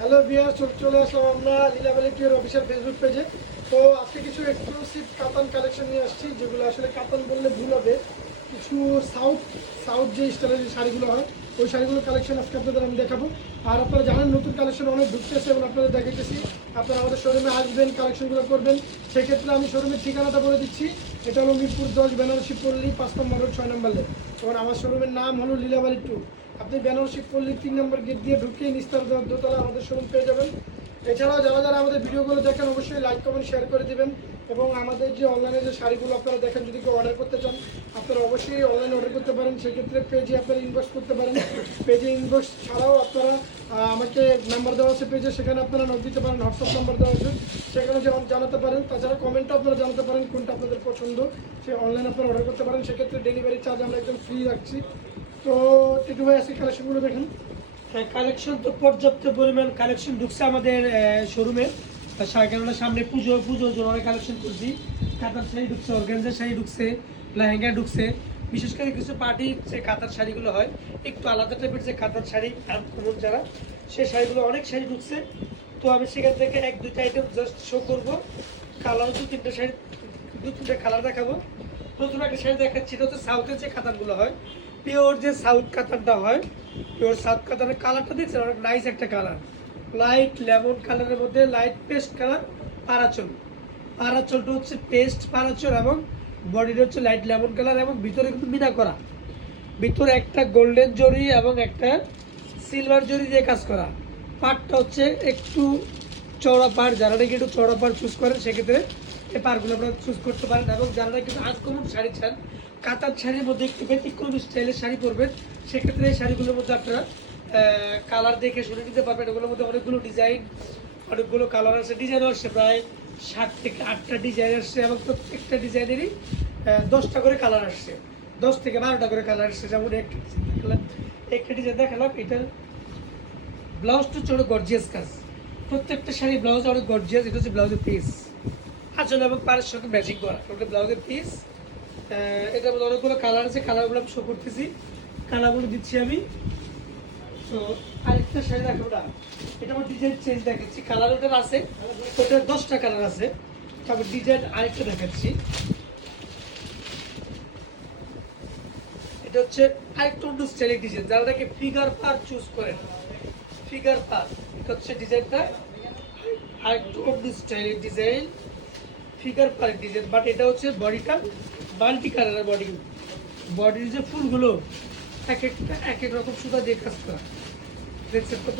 Hello viewers, চলে আসলাম আমরা লীলাবালিটির official Facebook পেজে। তো আজকে কিছু এক্সক্লুসিভ কাতান কালেকশন নিয়ে আসছি, যেগুলো আসলে কাতান বললে ভুল হবে। কিছু সাউথ সাউথ যে স্টাইলের যে শাড়িগুলো হয়, ওই শাড়িগুলোর কালেকশন আজকে আপনাদের আমি দেখাবো। আর আপনারা জানেন নতুন কালেকশন অনেক ঢুকতেছে এবং আপনাদের দেখাইতেছি। আপনারা আমাদের শোরুমে আসবেন, কালেকশনগুলো করবেন। সেক্ষেত্রে আমি শোরুমের ঠিকানাটা বলে দিচ্ছি। এটা হলো মিরপুর 10, বেনারসি পল্লী, 5 নম্বর রোড, 6 নম্বর লেন। এবং আমার শোরুমের নাম হলো লীলাবালি 2। আপনি বেনারসি পল্লী 3 নম্বর গেট দিয়ে ঢুকিয়ে নিস্তার দোতলা আমাদের শোরুম পেয়ে যাবেন। এছাড়াও যারা যারা আমাদের ভিডিওগুলো দেখেন অবশ্যই লাইক কমেন্ট শেয়ার করে দেবেন। এবং আমাদের যে অনলাইনে যে শাড়িগুলো আপনারা দেখেন, যদি কেউ অর্ডার করতে চান আপনারা অবশ্যই অনলাইনে অর্ডার করতে পারেন। সেক্ষেত্রে পেজে আপনারা ইনবক্স করতে পারেন। পেজে ইনবক্স ছাড়াও আপনারা আমাকে নাম্বার দেওয়া আছে পেজে, সেখানে আপনারা নোট দিতে পারেন। হোয়াটসঅ্যাপ নাম্বার দেওয়া আছে, সেখানে জানাতে পারেন। তাছাড়া কমেন্টও আপনারা জানাতে পারেন কোনটা আপনাদের পছন্দ, সে অনলাইনে আপনারা অর্ডার করতে পারেন। সেক্ষেত্রে ডেলিভারি চার্জ আমরা একদম ফ্রি রাখছি। তো টিটু ভাই আজকে কালেকশনগুলো দেখেন। কালেকশন তো পর্যাপ্ত পরিমাণ কালেকশন ঢুকছে আমাদের শোরুমে। কেননা সামনে পুজোর জন্য অনেক কালেকশন করছি। কাতার শাড়ি ঢুকছে, অর্গানজার শাড়ি ঢুকছে, লেহেঙ্গা ঢুকছে। বিশেষ করে কিছু পার্টি যে কাতার শাড়িগুলো হয়, একটু আলাদা টাইপের যে কাতার শাড়ি আনকমন যারা, সেই শাড়িগুলো অনেক শাড়ি ঢুকছে। তো আমি সেখান থেকে 1-2টা আইটেম জাস্ট শো করবো। কালার 2-3টে শাড়ি, 2-3টে কালার দেখাবো। প্রথমে একটা শাড়ি দেখাচ্ছি, এটা হচ্ছে সাউথের যে কাতারগুলো হয়, পিওর যে সাউথ কাতারটা হয়, পিওর সাউথ কাতারের কালারটা দেখছেন, অনেক নাইস একটা কালার। লাইট লেমন কালারের মধ্যে লাইট পেস্ট কালার পারাচল। পারাচলটা হচ্ছে পেস্ট পারাচল এবং বডিটা হচ্ছে লাইট লেমন কালার এবং ভিতরে কিন্তু মিনা করা। ভিতরে একটা গোল্ডেন জরি এবং একটা সিলভার জরি দিয়ে কাজ করা। পাড়টা হচ্ছে একটু চওড়া পাড়, যারা নাকি একটু চওড়া পাড় চুজ করেন সেক্ষেত্রে এই পাড়গুলো আপনারা চুজ করতে পারেন। এবং যারা নাকি কিন্তু আনকমন শাড়ি চান, কাতার শাড়ির মধ্যে একটু ব্যতিক্রম স্টাইলের শাড়ি পরবেন, সেক্ষেত্রে এই শাড়িগুলোর মধ্যে আপনারা কালার দেখে শুনে নিতে পারবেন। এগুলোর মধ্যে অনেকগুলো ডিজাইন, অনেকগুলো কালার আছে, ডিজাইনও আসছে প্রায় 7 থেকে 8টা ডিজাইন আসছে এবং প্রত্যেকটা ডিজাইনেরই 10টা করে কালার আসছে, 10 থেকে 12টা করে কালার আসছে। যেমন একটা ডিজাইন দেখালাম, এটার ব্লাউজটা হচ্ছে অনেক গর্জিয়াস কাজ। প্রত্যেকটা শাড়ি ব্লাউজ অনেক গর্জিয়াস। এটা হচ্ছে ব্লাউজের পিস, আসলে এবং পাড়ের সঙ্গে ম্যাচিং করা ওটা ব্লাউজের পিস। এটার মধ্যে অনেকগুলো কালার আছে, কালারগুলো আমি শো করতেছি, কালারগুলো দিচ্ছি আমি। তো আরেকটা শাড়ি দেখো না, এটা আমার ডিজাইন চেঞ্জ দেখাচ্ছি। কালার ওটার আছে, ওটার 10টা কালার আছে। তারপর ডিজাইন আরেকটা দেখাচ্ছি, এটা হচ্ছে আরেকটা অন্য স্টাইলের ডিজাইন। যারা নাকি ফিগার পার চুজ করেন, ফিগার পার, এটা হচ্ছে ডিজাইনটা আরেকটু অন্য স্টাইলের design, figure per design. But এটা হচ্ছে বডিটা মাল্টি কালারের বডি। বডির যে ফুলগুলো এক একটা এক এক রকম সুতা দিয়ে কাজ করা, দেখছেন কত